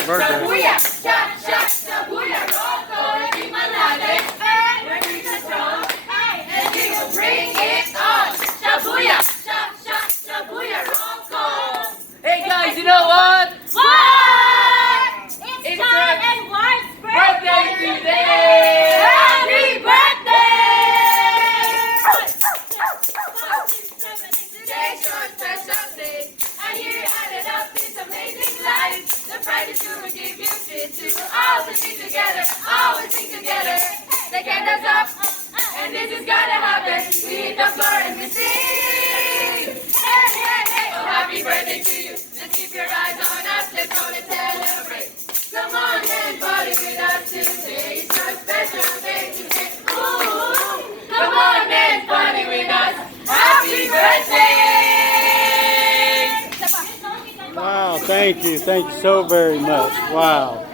Happy birthday. Shabuya, shabuya, roll call, keep my knowledge. We're Jesus strong, and we will bring it on. Shabuya, shabuya, roll call. Hey guys, you know what? What? It's John and White's birthday today. Happy birthday! Today's your special day. A year added up this amazing life. The brightest you will give you shit to always be together, always be together. The candles up, and this is gonna happen. We hit the floor and we sing. Hey, hey, hey, oh happy birthday to you. Let's keep your eyes on us, let's go and celebrate. Come on and party with us today. It's our special day today. Ooh, come on and party with us. Happy birthday! Wow, thank you. Thank you so very much. Wow.